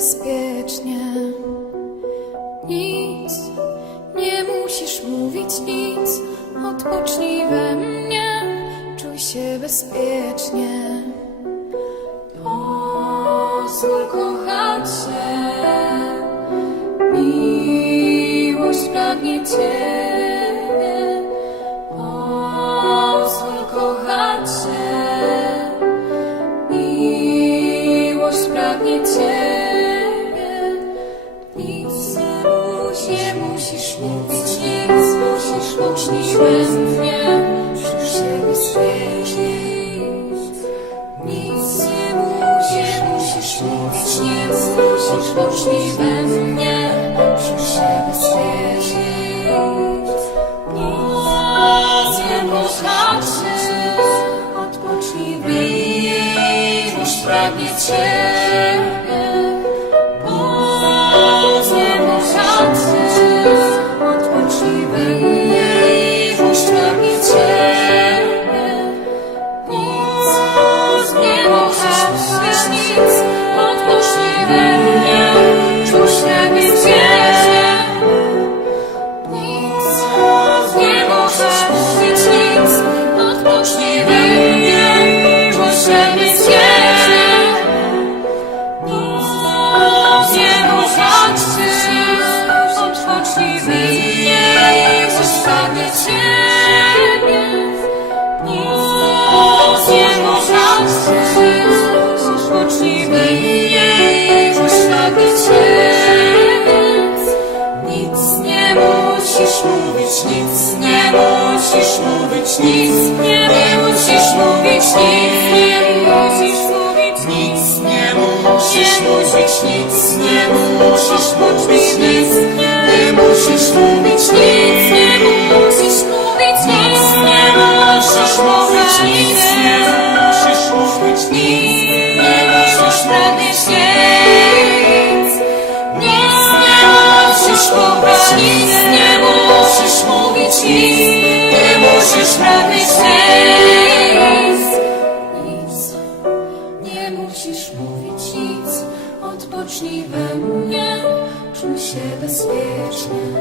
bezpiecznie. Nic, nie musisz mówić nic, odpocznij we mnie, czuj się bezpiecznie. Pozwól kochać się, miłość pragnie Ciebie. Pozwól się, miłość pragnie. błędnie, już się bezpiecznie Nic nie musisz, nie musisz, pocznij we mnie, już się bezpiecznie nie musisz, odpocznij wyjdź, już Ciebie. Nic nie musisz, odpocznij wyjdź Nic nie musisz mówić, nic nie musisz mówić, nic nie musisz mówić, nic nie musisz mówić, nic nie musisz mówić, nic nie musisz. Nic nie musisz mówić, nic, odpocznij we mnie, czuj się bezpiecznie.